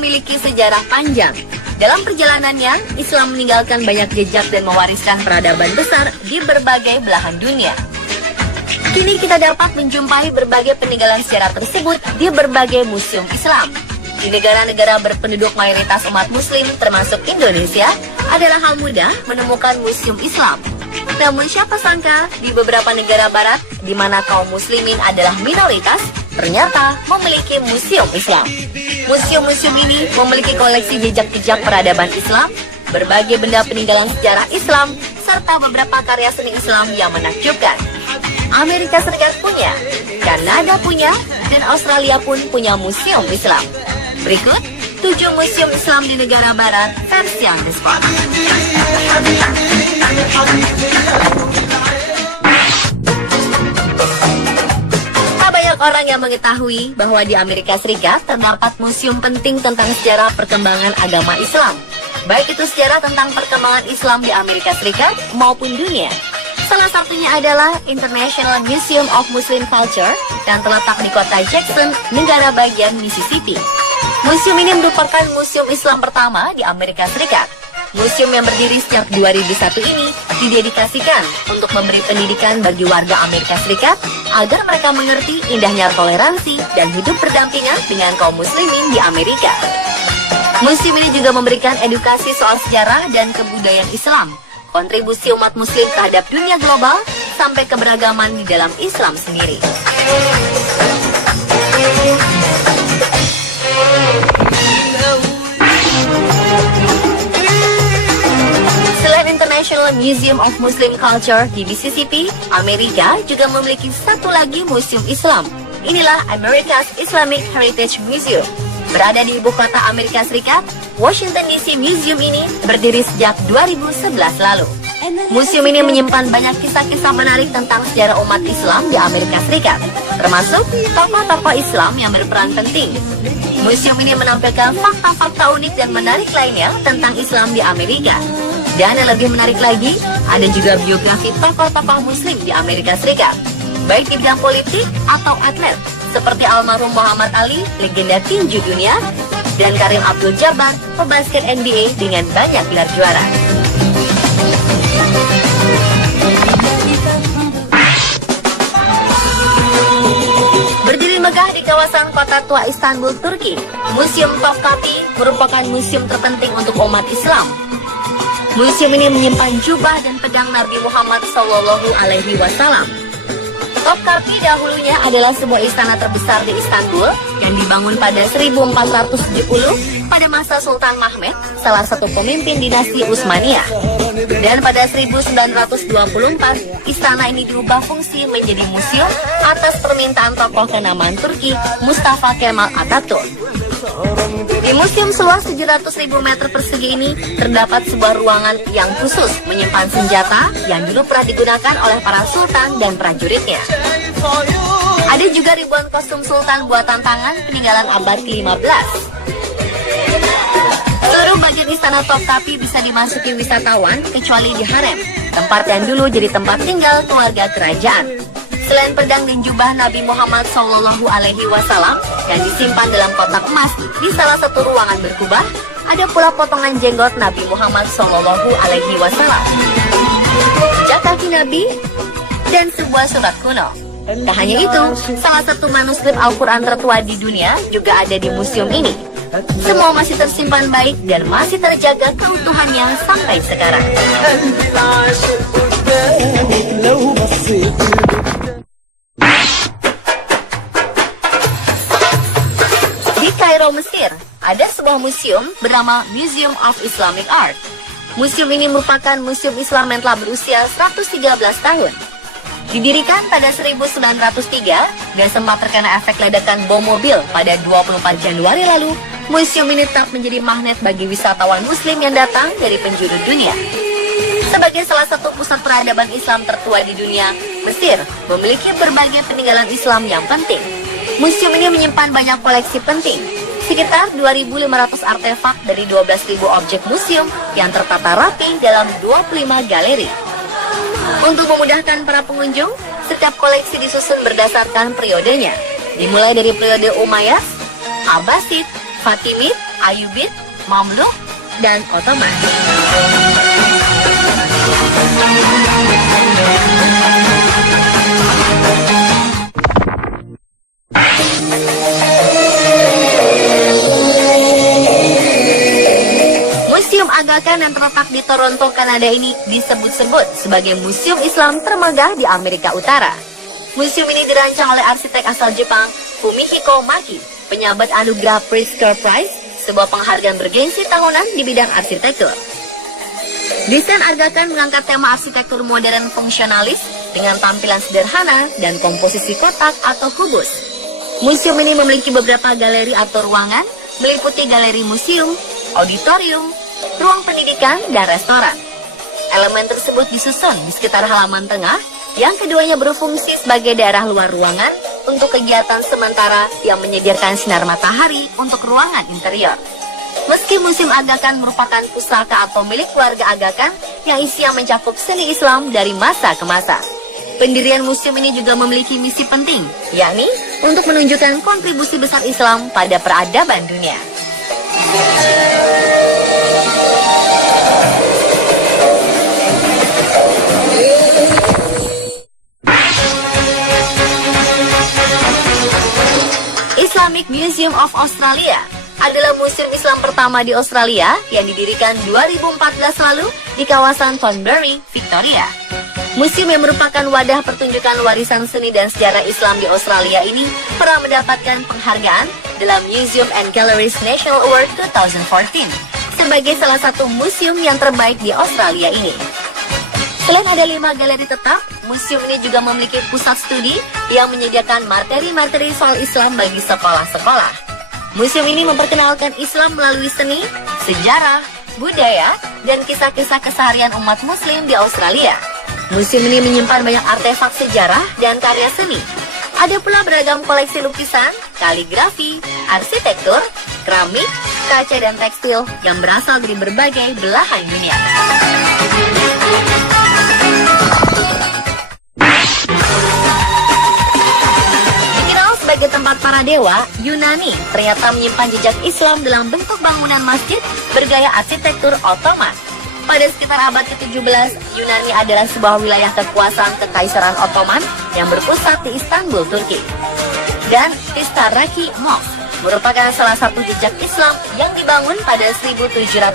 memiliki sejarah panjang. Dalam perjalanannya, Islam meninggalkan banyak jejak dan mewariskan peradaban besar di berbagai belahan dunia. Kini kita dapat menjumpai berbagai peninggalan sejarah tersebut di berbagai museum Islam. Di negara-negara berpenduduk mayoritas umat muslim termasuk Indonesia, adalah hal mudah menemukan museum Islam. Namun siapa sangka di beberapa negara barat di mana kaum muslimin adalah minoritas, ternyata memiliki museum Islam. Museum-museum ini memiliki koleksi jejak-jejak peradaban Islam, berbagai benda peninggalan sejarah Islam, serta beberapa karya seni Islam yang menakjubkan. Amerika Serikat punya, Kanada punya, dan Australia pun punya museum Islam. Berikut 7 museum Islam di negara barat versi on the spot. Tak banyak orang yang mengetahui bahwa di Amerika Serikat terdapat museum penting tentang sejarah perkembangan agama Islam. Baik itu sejarah tentang perkembangan Islam di Amerika Serikat maupun dunia. Salah satunya adalah International Museum of Muslim Culture yang terletak di kota Jackson, negara bagian Mississippi. Museum ini merupakan museum Islam pertama di Amerika Serikat. Museum yang berdiri sejak 2001 ini didedikasikan untuk memberi pendidikan bagi warga Amerika Serikat agar mereka mengerti indahnya toleransi dan hidup berdampingan dengan kaum muslimin di Amerika. Museum ini juga memberikan edukasi soal sejarah dan kebudayaan Islam, kontribusi umat muslim terhadap dunia global, sampai keberagaman di dalam Islam sendiri. Selain International Museum of Muslim Culture di Mississippi, Amerika juga memiliki satu lagi museum Islam. Inilah America's Islamic Heritage Museum. Berada di ibu kota Amerika Serikat, Washington DC, museum ini berdiri sejak 2011 lalu. Museum ini menyimpan banyak kisah-kisah menarik tentang sejarah umat Islam di Amerika Serikat, termasuk tokoh-tokoh Islam yang berperan penting. Museum ini menampilkan fakta-fakta unik dan menarik lainnya tentang Islam di Amerika. Dan yang lebih menarik lagi, ada juga biografi tokoh-tokoh Muslim di Amerika Serikat, baik di bidang politik atau atlet, seperti almarhum Muhammad Ali, legenda tinju dunia, dan Kareem Abdul-Jabbar, pebasket NBA dengan banyak gelar juara. Berdiri megah di kawasan kota tua Istanbul, Turki, Museum Topkapi merupakan museum terpenting untuk umat Islam. Museum ini menyimpan jubah dan pedang Nabi Muhammad SAW. Topkapi dahulunya adalah sebuah istana terbesar di Istanbul yang dibangun pada 1470 pada masa Sultan Mehmed, salah satu pemimpin dinasti Utsmaniyah. Dan pada 1924, istana ini diubah fungsi menjadi museum atas permintaan tokoh kenamaan Turki, Mustafa Kemal Atatürk. Di museum seluas 700.000 meter persegi ini terdapat sebuah ruangan yang khusus menyimpan senjata yang dulu pernah digunakan oleh para sultan dan prajuritnya. Ada juga ribuan kostum sultan buatan tangan peninggalan abad ke-15. Seluruh bagian istana Topkapi bisa dimasuki wisatawan kecuali di harem, tempat yang dulu jadi tempat tinggal keluarga kerajaan. Selain pedang dan jubah Nabi Muhammad SAW yang disimpan dalam kotak emas di salah satu ruangan berkubah, ada pula potongan jenggot Nabi Muhammad SAW, jejak kaki Nabi, dan sebuah surat kuno. Tak hanya itu, salah satu manuskrip Al-Quran tertua di dunia juga ada di museum ini. Semua masih tersimpan baik dan masih terjaga keutuhannya sampai sekarang. Di Kairo, Mesir, ada sebuah museum bernama Museum of Islamic Art. Museum ini merupakan museum Islam yang telah berusia 113 tahun. Didirikan pada 1903 dan sempat terkena efek ledakan bom mobil pada 24 Januari lalu, museum ini tetap menjadi magnet bagi wisatawan muslim yang datang dari penjuru dunia. Sebagai salah satu pusat peradaban Islam tertua di dunia, Mesir memiliki berbagai peninggalan Islam yang penting. Museum ini menyimpan banyak koleksi penting, sekitar 2.500 artefak dari 12.000 objek museum yang tertata rapi dalam 25 galeri. Untuk memudahkan para pengunjung, setiap koleksi disusun berdasarkan periodenya, dimulai dari periode Umayyad, Abbasid, Fatimid, Ayyubid, Mamluk, dan Ottoman. Museum Aga Khan yang terletak di Toronto, Kanada ini disebut-sebut sebagai museum Islam termegah di Amerika Utara. Museum ini dirancang oleh arsitek asal Jepang, Fumihiko Maki, penyabet anugerah Pritzker Prize, sebuah penghargaan bergengsi tahunan di bidang arsitektur. Desain Aga Khan mengangkat tema arsitektur modern fungsionalis dengan tampilan sederhana dan komposisi kotak atau kubus. Museum ini memiliki beberapa galeri atau ruangan, meliputi galeri museum, auditorium, ruang pendidikan, dan restoran. Elemen tersebut disusun di sekitar halaman tengah, yang keduanya berfungsi sebagai daerah luar ruangan untuk kegiatan sementara yang menyediakan sinar matahari untuk ruangan interior. Meski Museum Aga Khan merupakan pusaka atau milik keluarga Aga Khan yang isinya mencakup seni Islam dari masa ke masa. Pendirian museum ini juga memiliki misi penting, yakni untuk menunjukkan kontribusi besar Islam pada peradaban dunia. Islamic Museum of Australia adalah museum Islam pertama di Australia yang didirikan 2014 lalu di kawasan Thornbury, Victoria. Museum yang merupakan wadah pertunjukan warisan seni dan sejarah Islam di Australia ini pernah mendapatkan penghargaan dalam Museum and Galleries National Award 2014 sebagai salah satu museum yang terbaik di Australia ini. Selain ada 5 galeri tetap, museum ini juga memiliki pusat studi yang menyediakan materi-materi soal Islam bagi sekolah-sekolah. Museum ini memperkenalkan Islam melalui seni, sejarah, budaya, dan kisah-kisah keseharian umat muslim di Australia. Museum ini menyimpan banyak artefak sejarah dan karya seni. Ada pula beragam koleksi lukisan, kaligrafi, arsitektur, keramik, kaca, dan tekstil yang berasal dari berbagai belahan dunia. Dikenal sebagai tempat para dewa, Yunani ternyata menyimpan jejak Islam dalam bentuk bangunan masjid bergaya arsitektur Ottoman. Pada sekitar abad ke-17, Yunani adalah sebuah wilayah kekuasaan Kekaisaran Ottoman yang berpusat di Istanbul, Turki. Dan Tistaraki Mosque merupakan salah satu jejak Islam yang dibangun pada 1759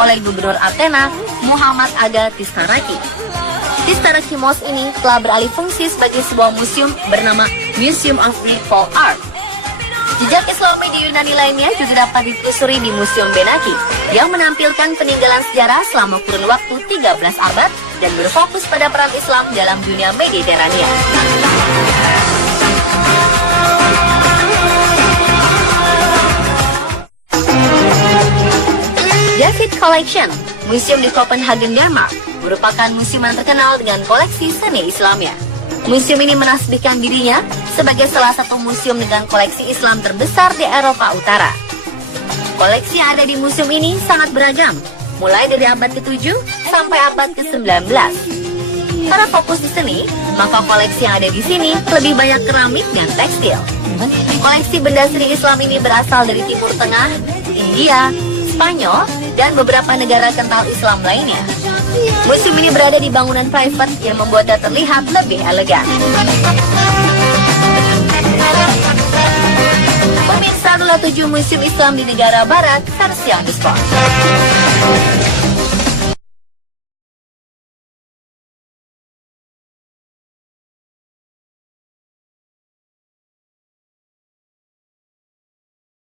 oleh Gubernur Athena, Muhammad Aga Tistaraki. Tistaraki Mosque ini telah beralih fungsi sebagai sebuah museum bernama Museum of Greek Folk Art. Jejak Islami di Yunani lainnya juga dapat ditelusuri di Museum Benaki yang menampilkan peninggalan sejarah selama kurun waktu 13 abad dan berfokus pada peran Islam dalam dunia Mediterania. David Collection, museum di Copenhagen, Denmark, merupakan museum yang terkenal dengan koleksi seni Islamnya. Museum ini menasbihkan dirinya sebagai salah satu museum dengan koleksi Islam terbesar di Eropa Utara. Koleksi yang ada di museum ini sangat beragam, mulai dari abad ke-7 sampai abad ke-19. Karena fokus di seni, maka koleksi yang ada di sini lebih banyak keramik dan tekstil. Koleksi benda seni Islam ini berasal dari Timur Tengah, India, Spanyol, dan beberapa negara kental Islam lainnya. Museum ini berada di bangunan private yang membuatnya terlihat lebih elegan. Pemirsa adalah 7 museum Islam di negara barat versi on the spot.